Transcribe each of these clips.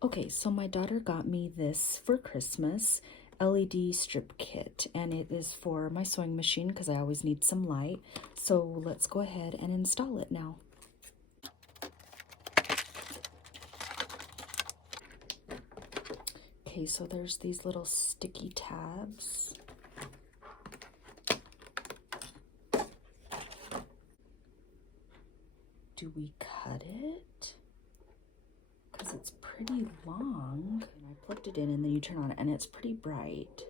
Okay, so my daughter got me this for Christmas, LED strip kit, and it is for my sewing machine because I always need some light. So let's go ahead and install it now. Okay, so there's these little sticky tabs. Do we cut it? Because it's pretty long. And I plugged it in and then you turn on it and it's pretty bright.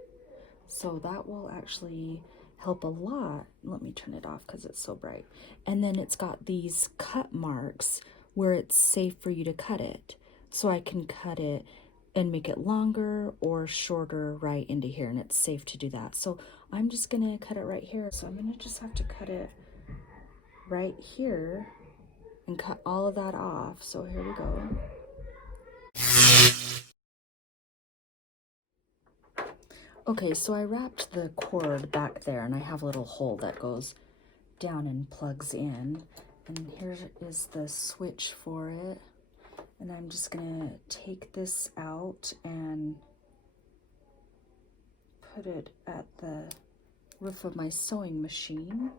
So that will actually help a lot. Let me turn it off because it's so bright. And then it's got these cut marks where it's safe for you to cut it. So I can cut it and make it longer or shorter right into here, and it's safe to do that. So I'm just gonna cut it right here. So I'm gonna just have to cut it right here and cut all of that off. So here we go. Okay, so I wrapped the cord back there and I have a little hole that goes down and plugs in. And here is the switch for it. And I'm just gonna take this out and put it at the roof of my sewing machine.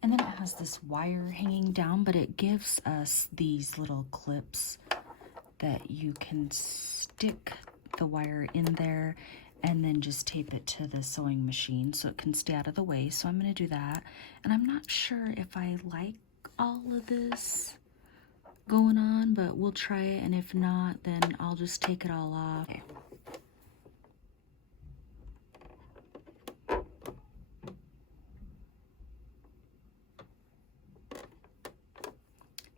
And then it has this wire hanging down, but it gives us these little clips that you can stick the wire in there and then just tape it to the sewing machine so it can stay out of the way. So I'm going to do that. And I'm not sure if I like all of this going on, but we'll try it. And if not, then I'll just take it all off.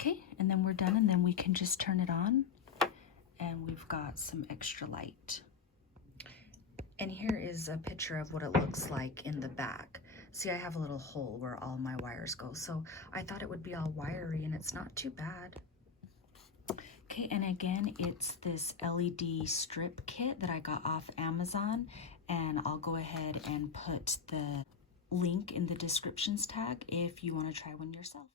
Okay, and then we're done, and then we can just turn it on and we've got some extra light. And here is a picture of what it looks like in the back. See, I have a little hole where all my wires go. So I thought it would be all wiry and it's not too bad. Okay, and again, it's this LED strip kit that I got off Amazon, and I'll go ahead and put the link in the descriptions tag if you want to try one yourself.